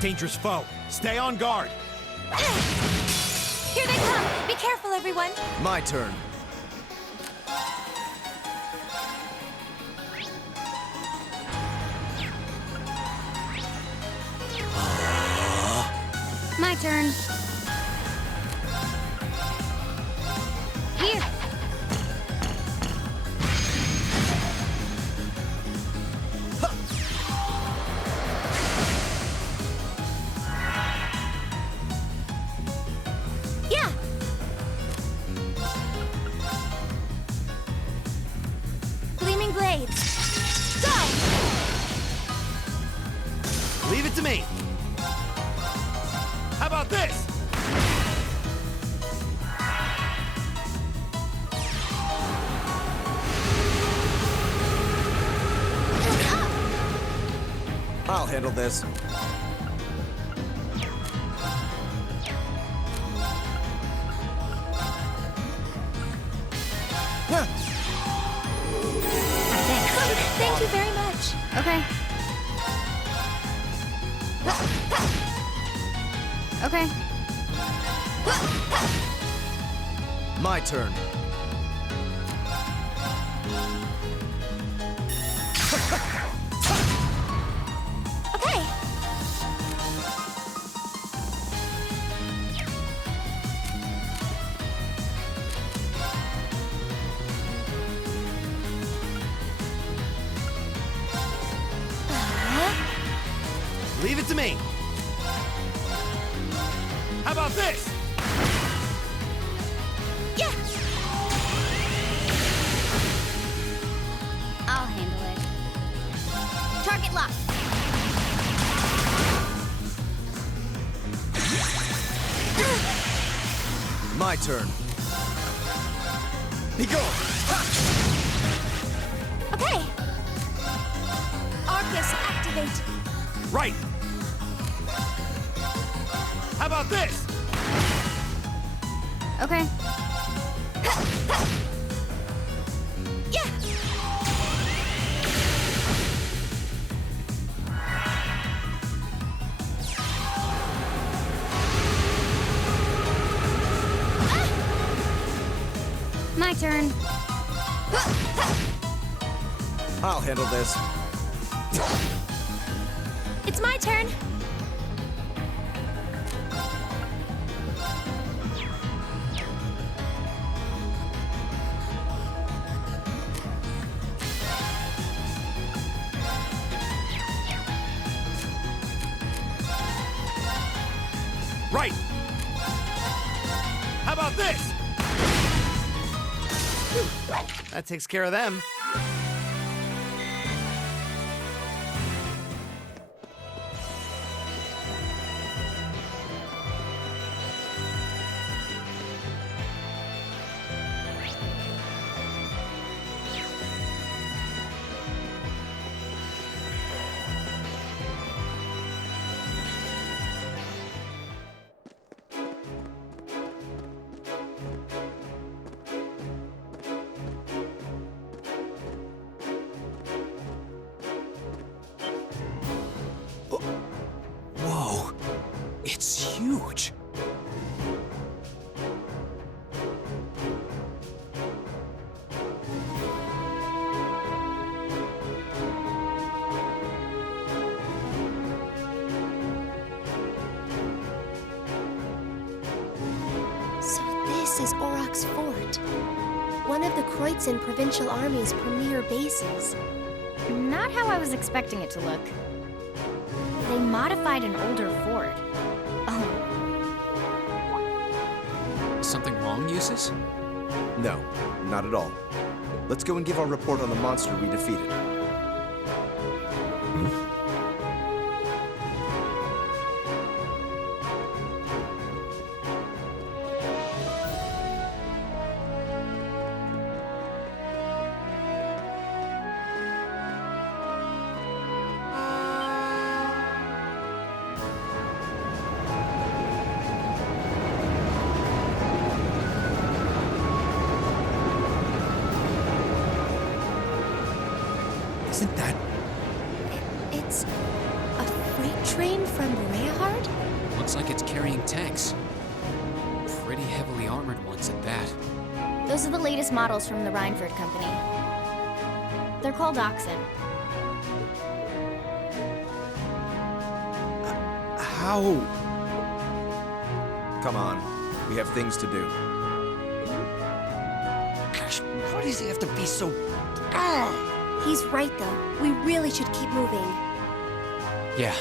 Dangerous foe. Stay on guard. Here they come! Be careful, everyone! My turn. My turn. Here. Yeah. Gleaming blades. Go! Leave it to me. How about this? I'll handle this. Thank you very much. Okay. Okay. My turn. Okay. Leave it to me. How about this? Yeah. I'll handle it. Target locked. My turn. Be gone. Okay. Arcus, activate. Right. How about this? Okay. Yeah. My turn. I'll handle this. It's my turn. Right. How about this? That takes care of them. Whoa. It's huge. So this is Auroch's fort. One of the Kreutzen Provincial Army's premier bases. Not how I was expecting it to look. They modified an older fort. Oh, Something wrong, Eustace? No, not at all. Let's go and give our report on the monster we defeated. Isn't that... It's a freight train from Rehard? Looks like it's carrying tanks. Pretty heavily armored ones at that. Those are the latest models from the Reinford Company. They're called Oxen. How? Come on. We have things to do. Gosh, why does he have to be so... He's right, though. We really should keep moving. Yeah.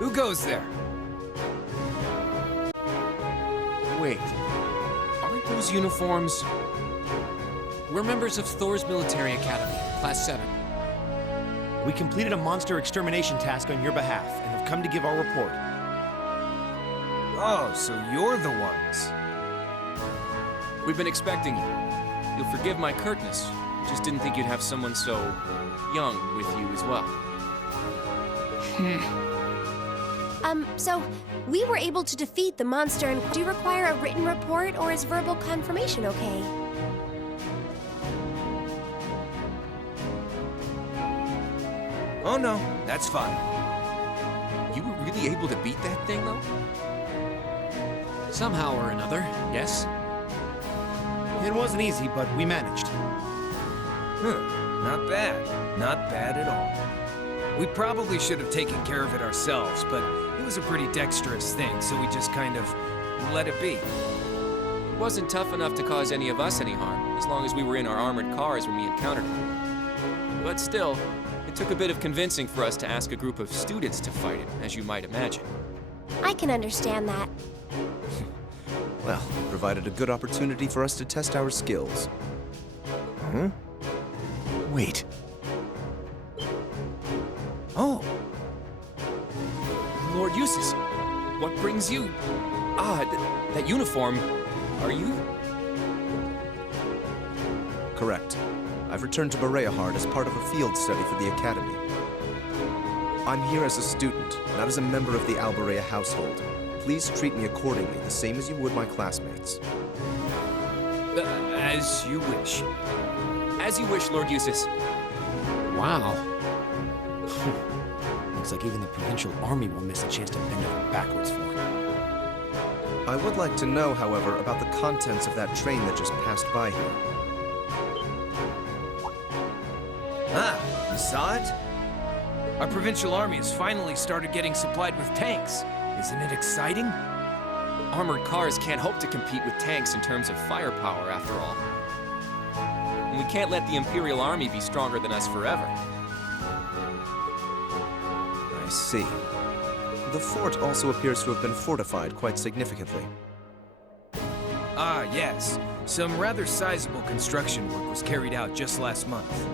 Who goes there? Wait. Aren't those uniforms? We're members of Thor's Military Academy, Class 7. We completed a monster extermination task on your behalf and have come to give our report. Oh, so you're the ones. We've been expecting you. You'll forgive my curtness. Just didn't think you'd have someone so young with you as well. So we were able to defeat the monster, and do you require a written report, or is verbal confirmation okay? Oh no, that's fine. You were really able to beat that thing, though? Somehow or another, yes? It wasn't easy, but we managed. Not bad. Not bad at all. We probably should have taken care of it ourselves, but it was a pretty dexterous thing, so we just kind of let it be. It wasn't tough enough to cause any of us any harm, as long as we were in our armored cars when we encountered it. But still, it took a bit of convincing for us to ask a group of students to fight it, as you might imagine. I can understand that. Well, it provided a good opportunity for us to test our skills. Huh? Wait. Oh, Lord Eustace, what brings you? That uniform. Are you? Correct. I've returned to Berehard as part of a field study for the Academy. I'm here as a student, not as a member of the Alberea household. Please treat me accordingly, the same as you would my classmates. as you wish. As you wish, Lord Eustace. Wow. Looks like even the provincial army will miss a chance to bend over backwards for him. I would like to know, however, about the contents of that train that just passed by here. Ah, you saw it? Our provincial army has finally started getting supplied with tanks. Isn't it exciting? Armored cars can't hope to compete with tanks in terms of firepower, after all. And we can't let the Imperial Army be stronger than us forever. I see. The fort also appears to have been fortified quite significantly. Ah, yes. Some rather sizable construction work was carried out just last month.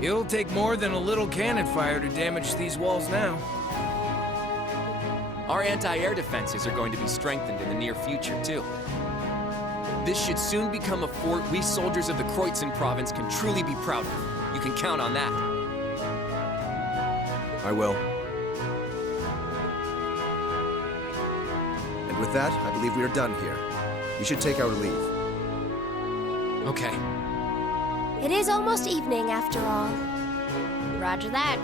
It'll take more than a little cannon fire to damage these walls now. Our anti-air defenses are going to be strengthened in the near future, too. This should soon become a fort we soldiers of the Kreutzen province can truly be proud of. You can count on that. I will. And with that, I believe we are done here. We should take our leave. Okay. It is almost evening, after all. Roger that.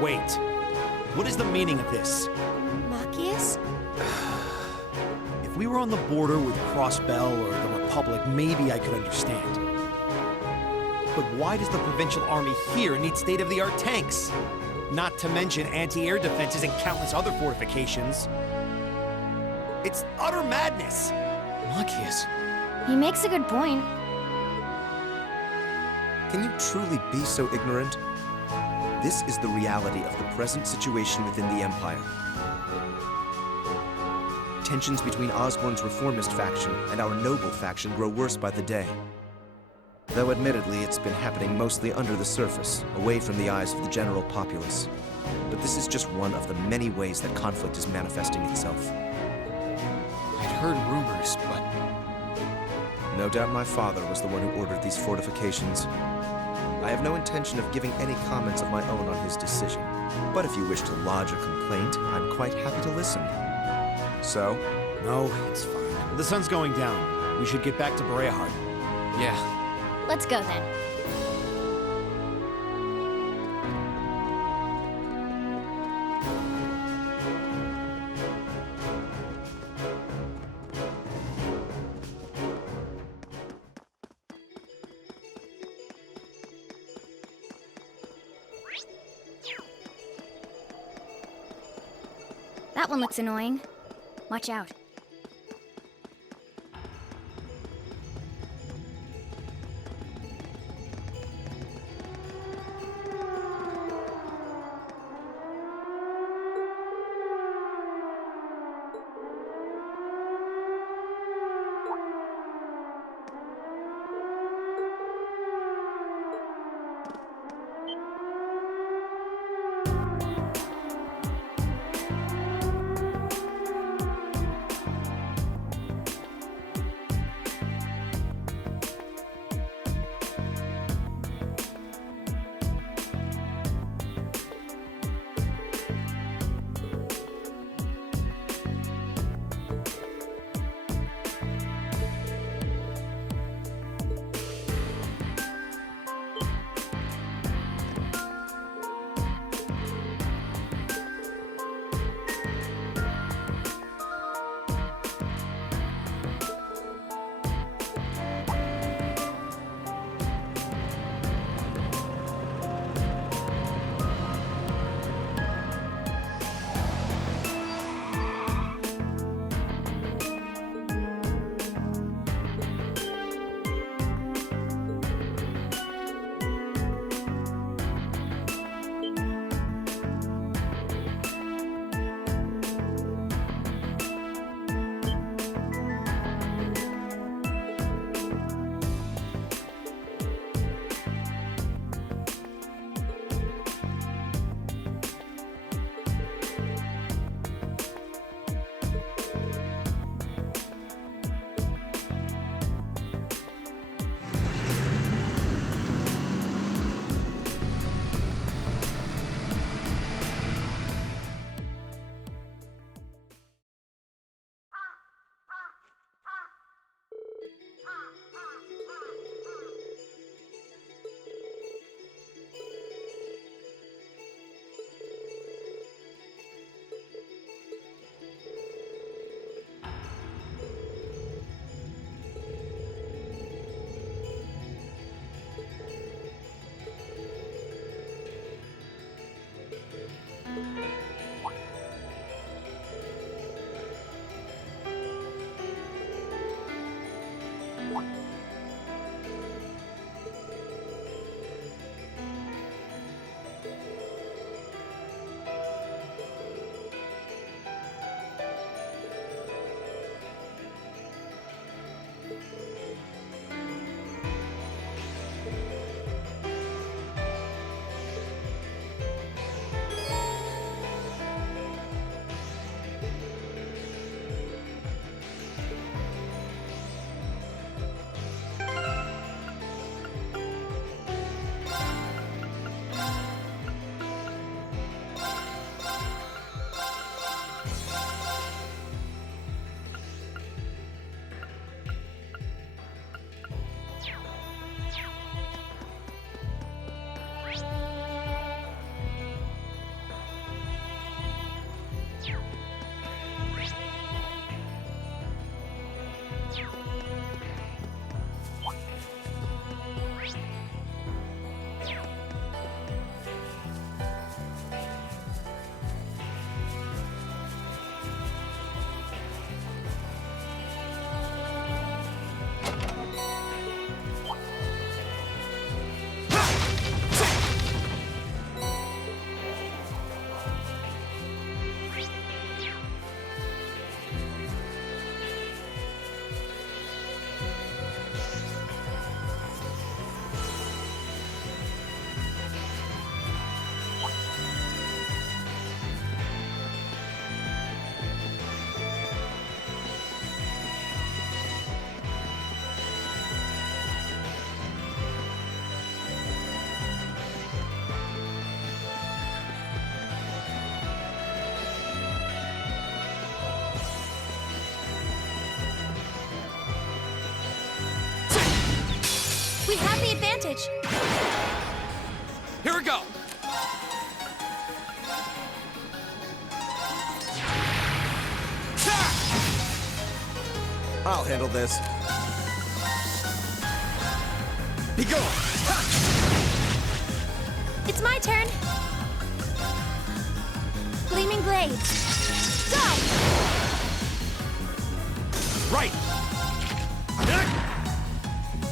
Wait. What is the meaning of this? Machias? If we were on the border with Crossbell or the Republic, maybe I could understand. But why does the Provincial Army here need state-of-the-art tanks? Not to mention anti-air defenses and countless other fortifications. It's utter madness! Machias. He makes a good point. Can you truly be so ignorant? This is the reality of the present situation within the Empire. Tensions between Osborn's reformist faction and our noble faction grow worse by the day. Though admittedly, it's been happening mostly under the surface, away from the eyes of the general populace. But this is just one of the many ways that conflict is manifesting itself. I'd heard rumors, but No doubt my father was the one who ordered these fortifications. I have no intention of giving any comments of my own on his decision. But if you wish to lodge a complaint, I'm quite happy to listen. So? No, it's fine. The sun's going down. We should get back to Bereahard. yeah. Let's go then. That one looks annoying. Watch out. We have the advantage. Here we go! I'll handle this. Be gone! It's my turn. Gleaming blades. Go! Right!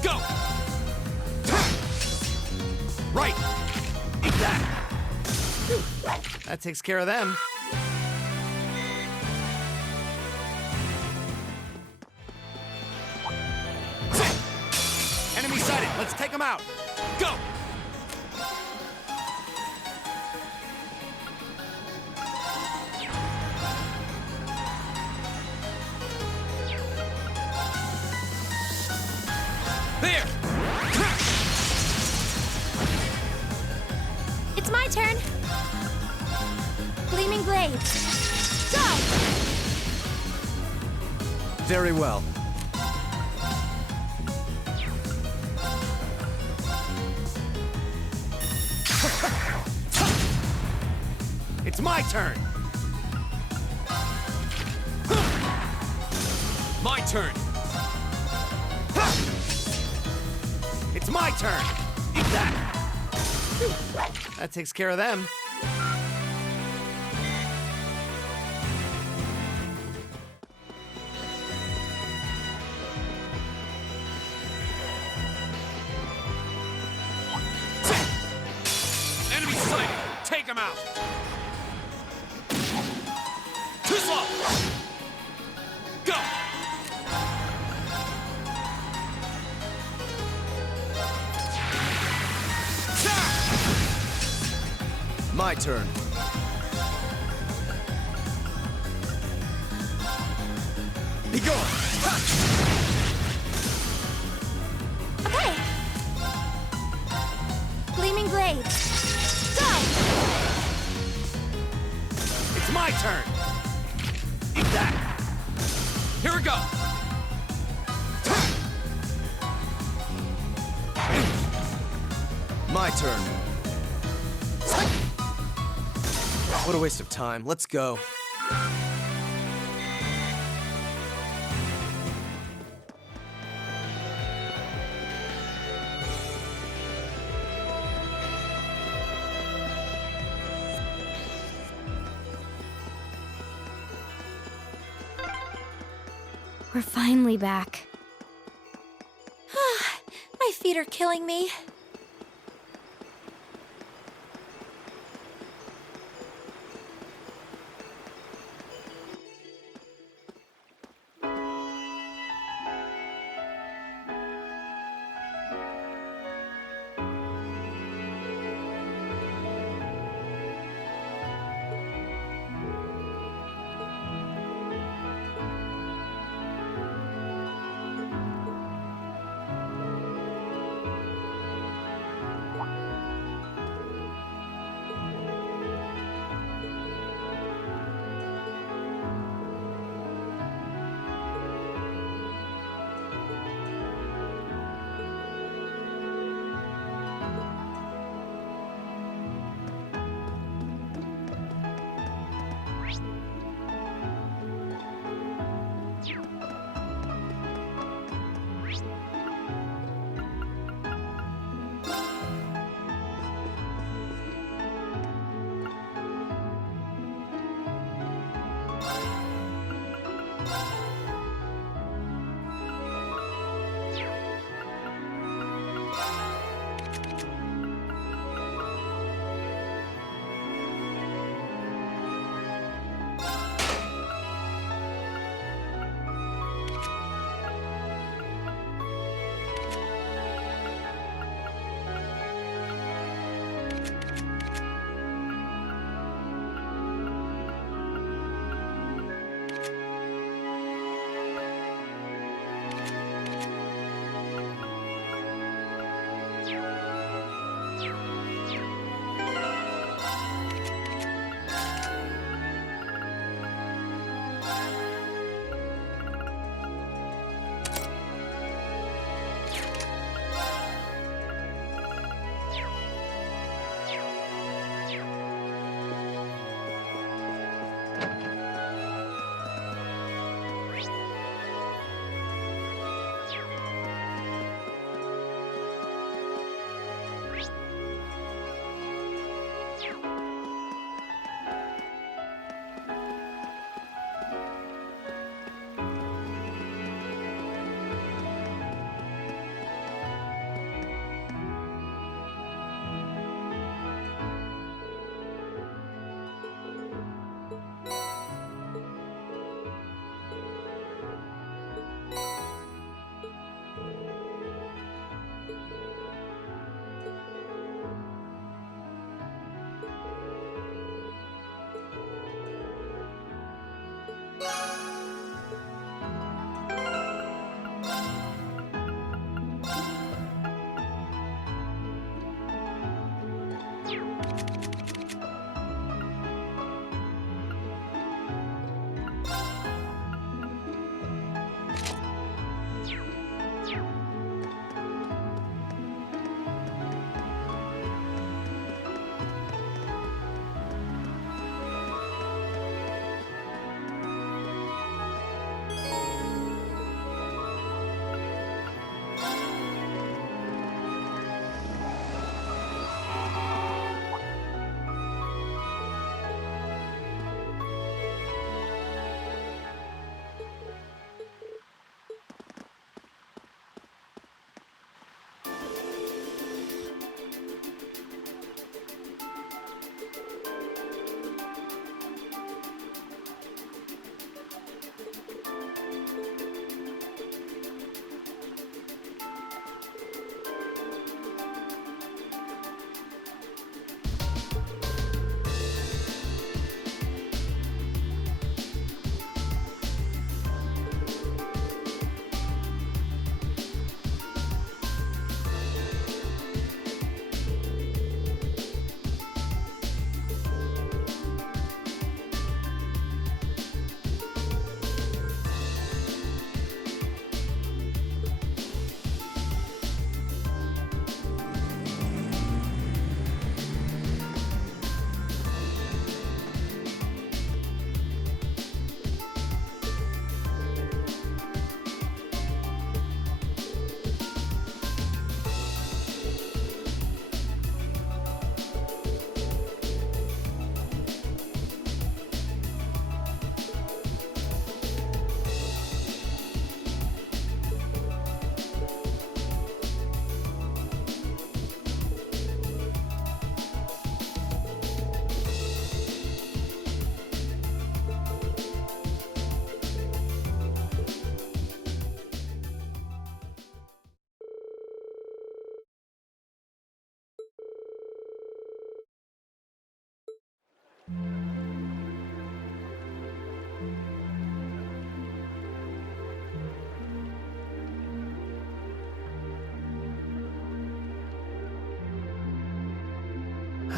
Go! Right! Eat that! That takes care of them. Enemy sighted! Let's take them out! Go! There! It's my turn. Gleaming blades. Go! Very well. It's my turn! My turn! It's my turn! Eat that! That takes care of them. Enemy sighted! Take him out! Too slow! Go! My turn. Be gone! Okay. Gleaming blades. Go! It's my turn! Eat that! Here we go! My turn. What a waste of time. Let's go. We're finally back. My feet are killing me.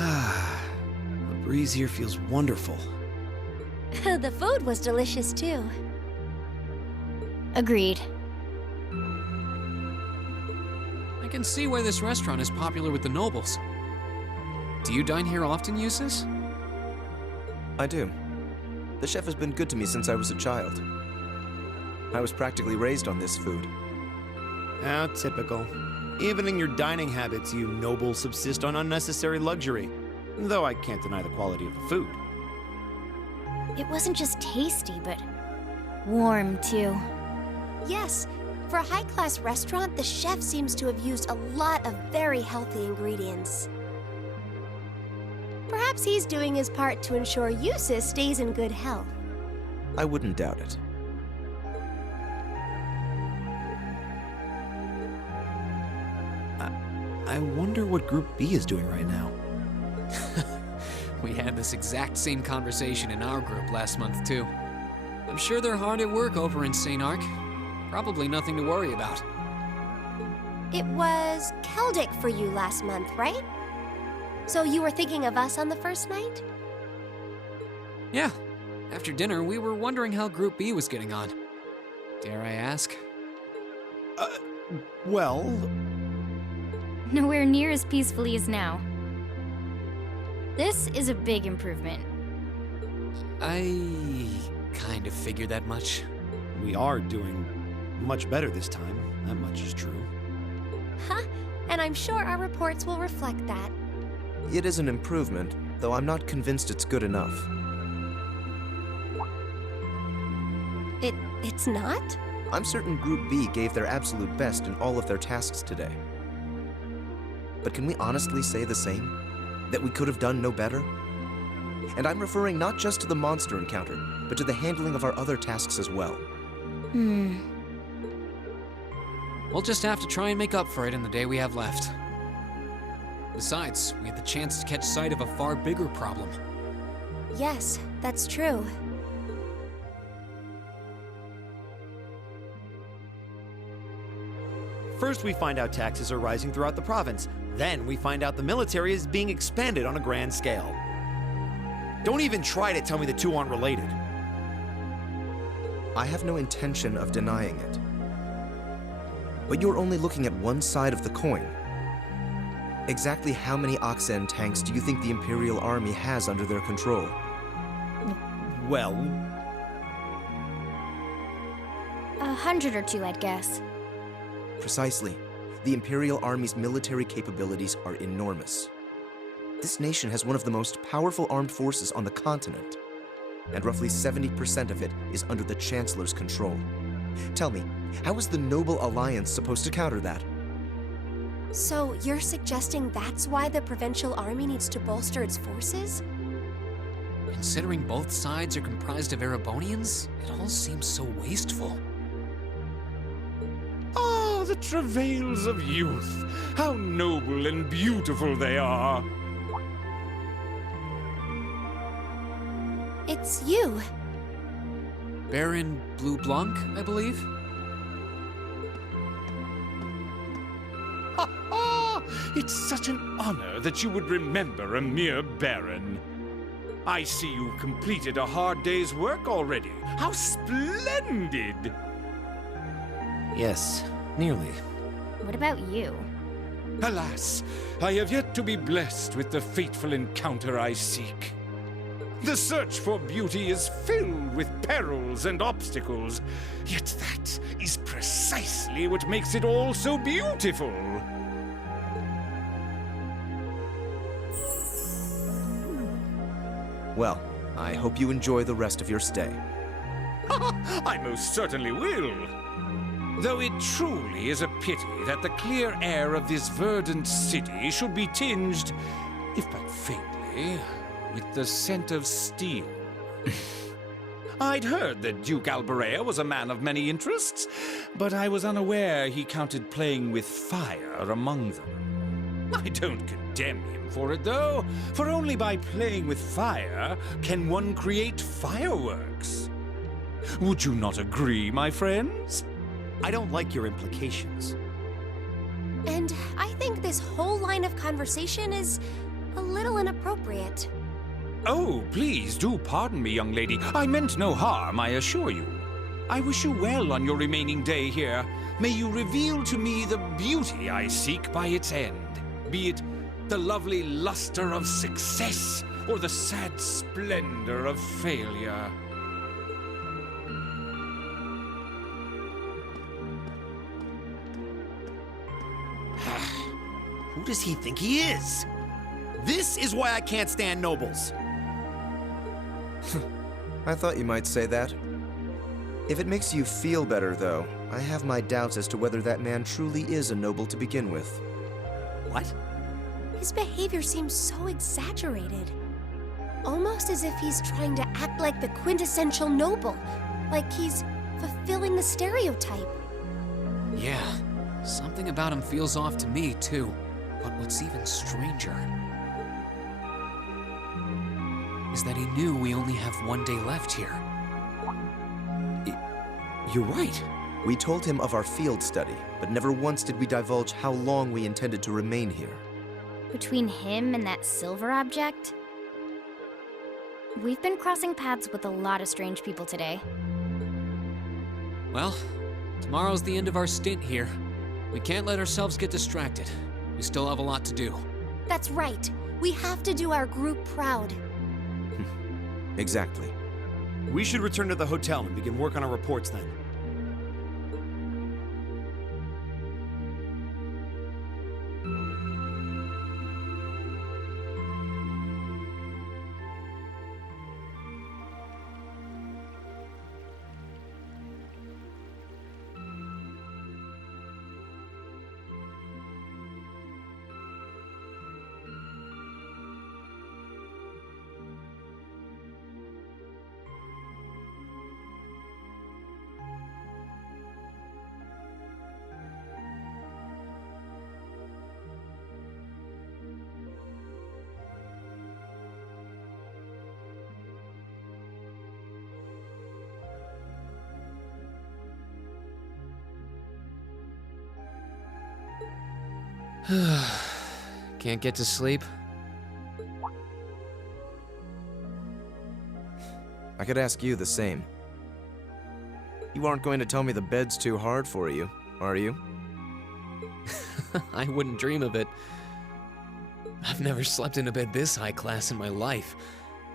The breeze here feels wonderful. The food was delicious too. Agreed. I can see why this restaurant is popular with the nobles. Do you dine here often, Eustace? I do. The chef has been good to me since I was a child. I was practically raised on this food. How typical. Even in your dining habits, you nobles subsist on unnecessary luxury. Though I can't deny the quality of the food. It wasn't just tasty, but warm too. Yes, for a high-class restaurant, the chef seems to have used a lot of very healthy ingredients. Perhaps he's doing his part to ensure Eustace stays in good health. I wouldn't doubt it. I wonder what Group B is doing right now. We had this exact same conversation in our group last month, too. I'm sure they're hard at work over in St. Ark. Probably nothing to worry about. It was Celtic for you last month, right? So you were thinking of us on the first night? Yeah. After dinner, we were wondering how Group B was getting on. Dare I ask? Well, Nowhere near as peacefully as now. This is a big improvement. I kind of figured that much. we are doing much better this time. That much is true. Huh? And I'm sure our reports will reflect that. It is an improvement, though I'm not convinced it's good enough. It's not? I'm certain Group B gave their absolute best in all of their tasks today. But can we honestly say the same? That we could have done no better? And I'm referring not just to the monster encounter, but to the handling of our other tasks as well. We'll just have to try and make up for it in the day we have left. Besides, we had the chance to catch sight of a far bigger problem. Yes, that's true. First, we find out taxes are rising throughout the province. Then, we find out the military is being expanded on a grand scale. Don't even try to tell me the two aren't related. I have no intention of denying it. But you're only looking at one side of the coin. Exactly how many Oxen tanks do you think the Imperial Army has under their control? Well, 100 or two, I'd guess. Precisely. The Imperial Army's military capabilities are enormous. This nation has one of the most powerful armed forces on the continent, and roughly 70% of it is under the Chancellor's control. Tell me, how is the Noble Alliance supposed to counter that? So you're suggesting that's why the Provincial Army needs to bolster its forces? Considering both sides are comprised of Erebonians, it all seems so wasteful. Ah, the travails of youth! How noble and beautiful they are! It's you. Baron Blue Blanc, I believe? It's such an honor that you would remember a mere baron. I see you've completed a hard day's work already. How splendid! yes, nearly. What about you? Alas, I have yet to be blessed with the fateful encounter I seek. The search for beauty is filled with perils and obstacles, yet that is precisely what makes it all so beautiful. Well, I hope you enjoy the rest of your stay. I most certainly will. Though it truly is a pity that the clear air of this verdant city should be tinged, if but faintly, with the scent of steel. I'd heard that Duke Albarea was a man of many interests, but I was unaware he counted playing with fire among them. I don't condemn him for it, though, for only by playing with fire can one create fireworks. Would you not agree, my friends? I don't like your implications. And I think this whole line of conversation is a little inappropriate. Oh, please do pardon me, young lady. I meant no harm, I assure you. I wish you well on your remaining day here. May you reveal to me the beauty I seek by its end, be it the lovely luster of success or the sad splendor of failure. Who does he think he is? This is why I can't stand nobles. I thought you might say that. If it makes you feel better, though, I have my doubts as to whether that man truly is a noble to begin with. What? His behavior seems so exaggerated. Almost as if he's trying to act like the quintessential noble. Like he's fulfilling the stereotype. Yeah, something about him feels off to me, too. But what's even stranger is that he knew we only have one day left here. You're right. We told him of our field study, but never once did we divulge how long we intended to remain here. Between him and that silver object? We've been crossing paths with a lot of strange people today. Well, tomorrow's the end of our stint here. We can't let ourselves get distracted. We still have a lot to do. That's right. We have to do our group proud. Exactly. We should return to the hotel and begin work on our reports then. Can't get to sleep? I could ask you the same. You aren't going to tell me the bed's too hard for you, are you? I wouldn't dream of it. I've never slept in a bed this high class in my life.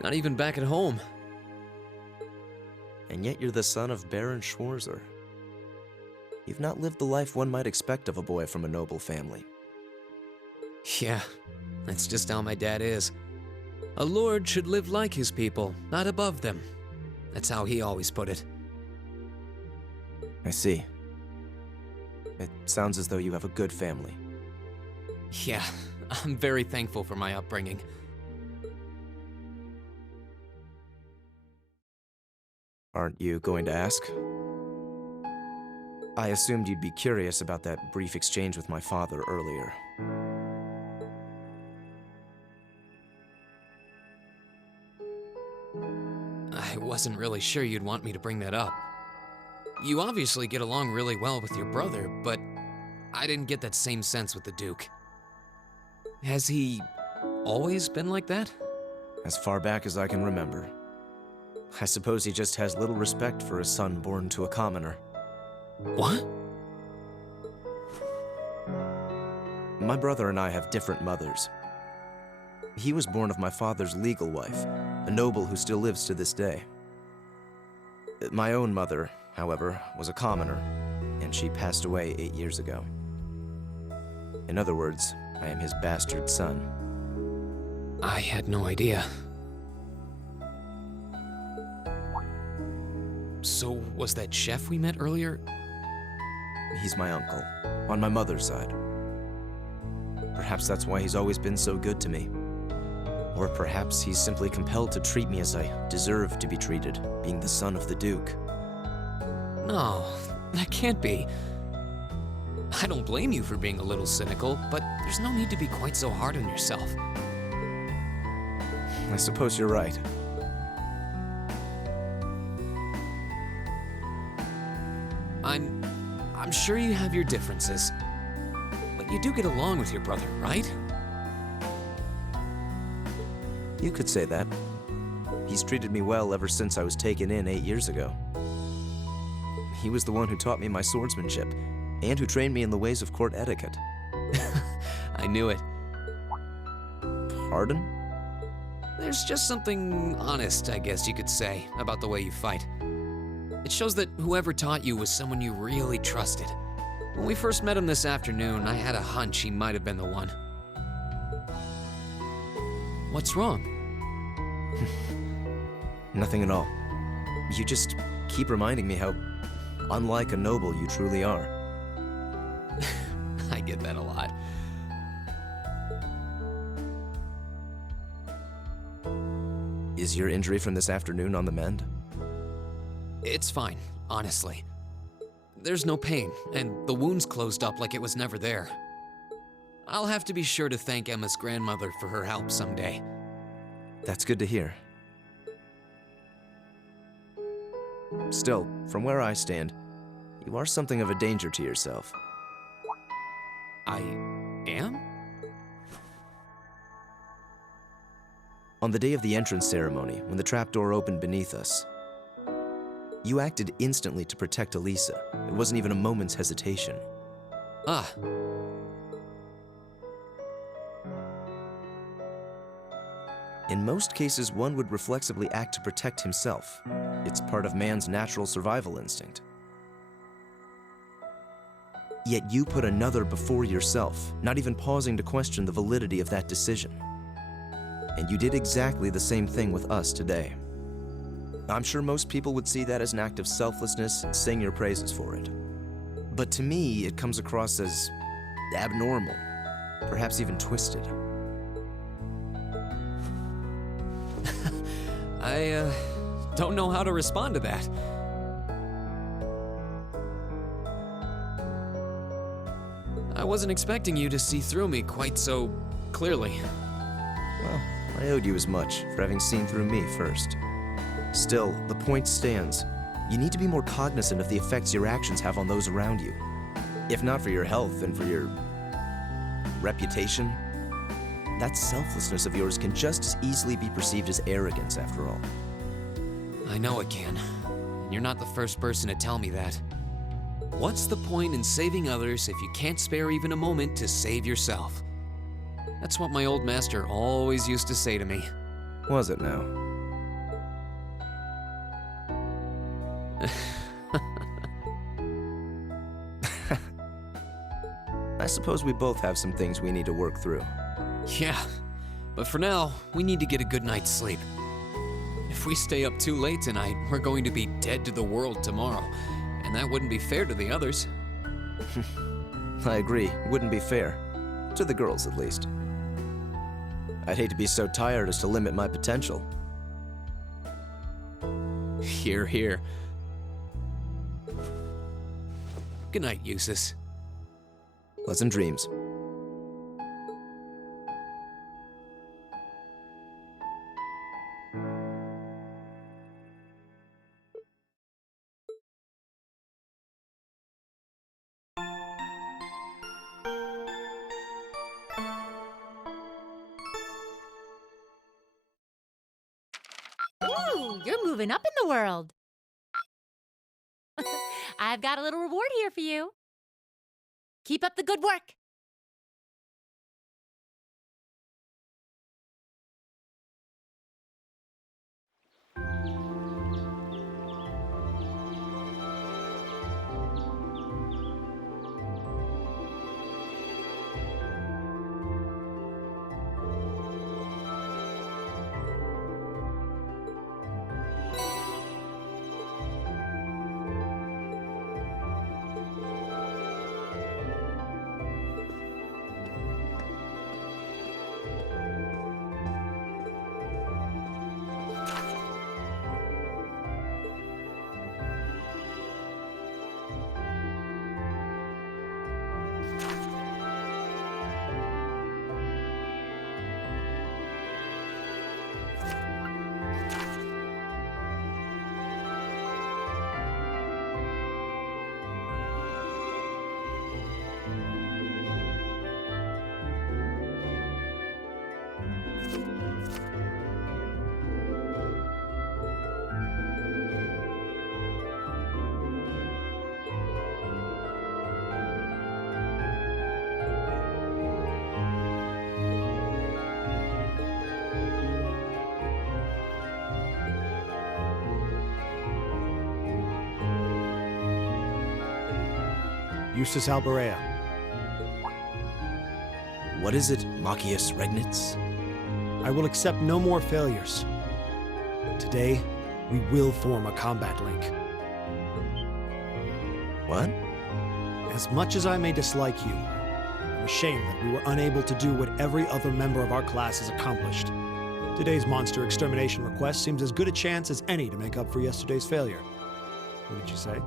Not even back at home. And yet you're the son of Baron Schwarzer. You've not lived the life one might expect of a boy from a noble family. Yeah, that's just how my dad is. A lord should live like his people, not above them. That's how he always put it. I see. It sounds as though you have a good family. Yeah, I'm very thankful for my upbringing. Aren't you going to ask? I assumed you'd be curious about that brief exchange with my father earlier. I wasn't really sure you'd want me to bring that up. You obviously get along really well with your brother, but I didn't get that same sense with the Duke. Has he always been like that? As far back as I can remember. I suppose he just has little respect for a son born to a commoner. What? My brother and I have different mothers. He was born of my father's legal wife, a noble who still lives to this day. My own mother, however, was a commoner, and she passed away 8 years ago. In other words, I am his bastard son. I had no idea. So, was that chef we met earlier? He's my uncle, on my mother's side. Perhaps that's why he's always been so good to me. Or perhaps he's simply compelled to treat me as I deserve to be treated, being the son of the Duke. No, that can't be. I don't blame you for being a little cynical, but there's no need to be quite so hard on yourself. I suppose you're right. I'm sure you have your differences, but you do get along with your brother, right? You could say that. He's treated me well ever since I was taken in 8 years ago. He was the one who taught me my swordsmanship, and who trained me in the ways of court etiquette. I knew it. Pardon? There's just something honest, I guess you could say, about the way you fight. It shows that whoever taught you was someone you really trusted. When we first met him this afternoon, I had a hunch he might have been the one. What's wrong? Nothing at all. You just keep reminding me how unlike a noble you truly are. I get that a lot. Is your injury from this afternoon on the mend? It's fine, honestly. There's no pain, and the wound's closed up like it was never there. I'll have to be sure to thank Emma's grandmother for her help someday. That's good to hear. Still, from where I stand, you are something of a danger to yourself. I am? On the day of the entrance ceremony, when the trapdoor opened beneath us, you acted instantly to protect Elisa. It wasn't even a moment's hesitation. Ah. In most cases, one would reflexively act to protect himself. It's part of man's natural survival instinct. Yet you put another before yourself, not even pausing to question the validity of that decision. And you did exactly the same thing with us today. I'm sure most people would see that as an act of selflessness and sing your praises for it. But to me, it comes across as abnormal, perhaps even twisted. I don't know how to respond to that. I wasn't expecting you to see through me quite so clearly. Well, I owed you as much for having seen through me first. Still, the point stands. You need to be more cognizant of the effects your actions have on those around you. If not for your health, then for your reputation. That selflessness of yours can just as easily be perceived as arrogance, after all. I know it can. And you're not the first person to tell me that. What's the point in saving others if you can't spare even a moment to save yourself? That's what my old master always used to say to me. Was it now? I suppose we both have some things we need to work through. Yeah, but for now, we need to get a good night's sleep. If we stay up too late tonight, we're going to be dead to the world tomorrow, and that wouldn't be fair to the others. I agree, it wouldn't be fair. To the girls, at least. I'd hate to be so tired as to limit my potential. Hear, hear. Good night, Eustace. Pleasant dreams. Ooh, you're moving up in the world. I've got a little reward here for you. Keep up the good work. Eustace Alberea. What is it, Machius Regnitz? I will accept no more failures. Today, we will form a combat link. What? As much as I may dislike you, I'm ashamed that we were unable to do what every other member of our class has accomplished. Today's monster extermination request seems as good a chance as any to make up for yesterday's failure. What did you say?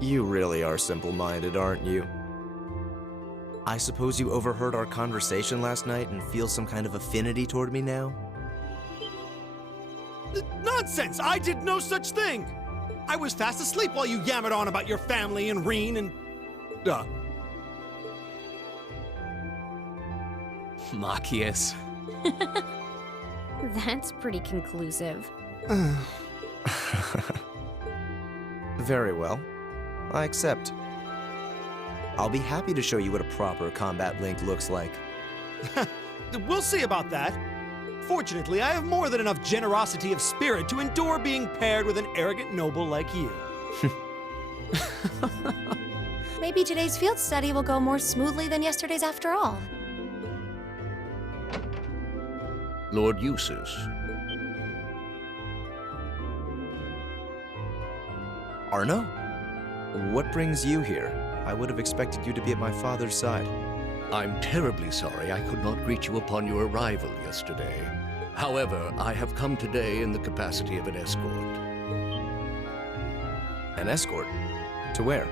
You really are simple-minded, aren't you? I suppose you overheard our conversation last night and feel some kind of affinity toward me now? Nonsense! I did no such thing! I was fast asleep while you yammered on about your family and Reen and... Machias. That's pretty conclusive. Very well. I accept. I'll be happy to show you what a proper combat link looks like. We'll see about that. Fortunately, I have more than enough generosity of spirit to endure being paired with an arrogant noble like you. Maybe today's field study will go more smoothly than yesterday's after all. Lord Eustace. Arno? What brings you here? I would have expected you to be at my father's side. I'm terribly sorry I could not greet you upon your arrival yesterday. However, I have come today in the capacity of an escort. An escort? To where?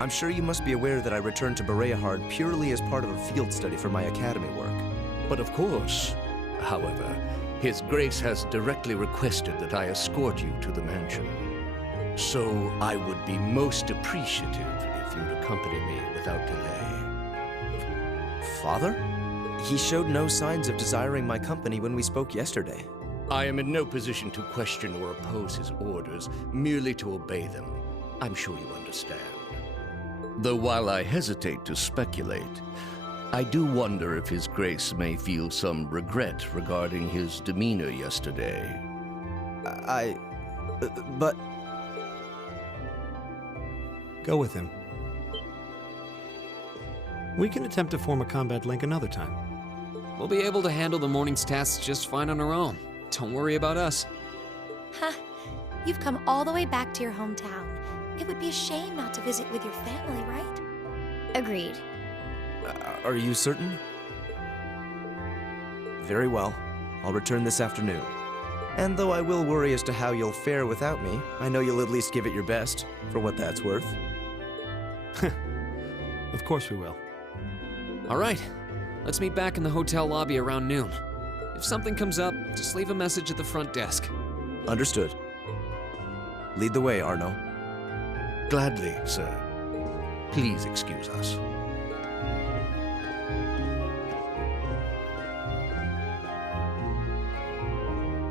I'm sure you must be aware that I returned to Bereahard purely as part of a field study for my academy work. But of course, however, His Grace has directly requested that I escort you to the mansion. So I would be most appreciative if you'd accompany me without delay. father? He showed no signs of desiring my company when we spoke yesterday. I am in no position to question or oppose his orders, merely to obey them. I'm sure you understand. Though while I hesitate to speculate, I do wonder if His Grace may feel some regret regarding his demeanor yesterday. But... Go with him. We can attempt to form a combat link another time. We'll be able to handle the morning's tasks just fine on our own. Don't worry about us. Huh. You've come all the way back to your hometown. It would be a shame not to visit with your family, right? Agreed. Are you certain? Very well. I'll return this afternoon. And though I will worry as to how you'll fare without me, I know you'll at least give it your best, for what that's worth. Of course we will. All right, let's meet back in the hotel lobby around noon. If something comes up, just leave a message at the front desk. Understood. Lead the way, Arno. Gladly, sir. Please excuse us.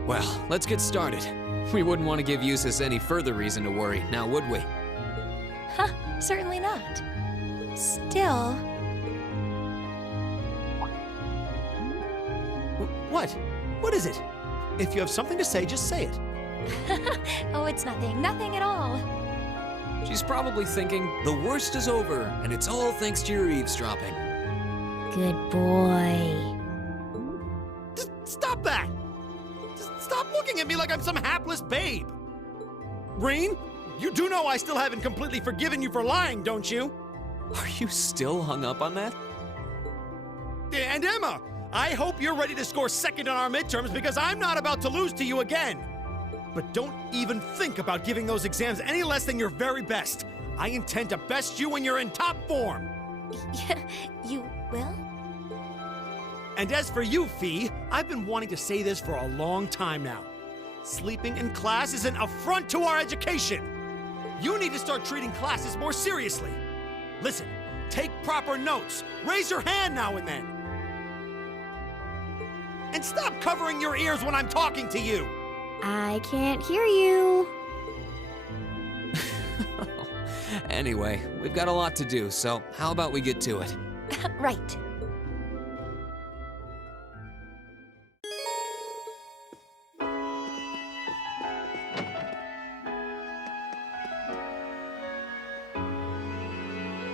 Well, let's get started. We wouldn't want to give Eustace any further reason to worry, now would we? Huh, certainly not. Still... What? What is it? If you have something to say, just say it. Oh, it's nothing. Nothing at all. She's probably thinking, the worst is over, and it's all thanks to your eavesdropping. Good boy. Just stop that! Just stop looking at me like I'm some hapless babe! Rain, you do know I still haven't completely forgiven you for lying, don't you? Are you still hung up on that? And Emma, I hope you're ready to score second on our midterms because I'm not about to lose to you again. But don't even think about giving those exams any less than your very best. I intend to best you when you're in top form. You will? And as for you, Fee, I've been wanting to say this for a long time now. Sleeping in class is an affront to our education. You need to start treating classes more seriously. Listen, take proper notes. Raise your hand now and then. And stop covering your ears when I'm talking to you. I can't hear you. Anyway, we've got a lot to do, so how about we get to it? Right.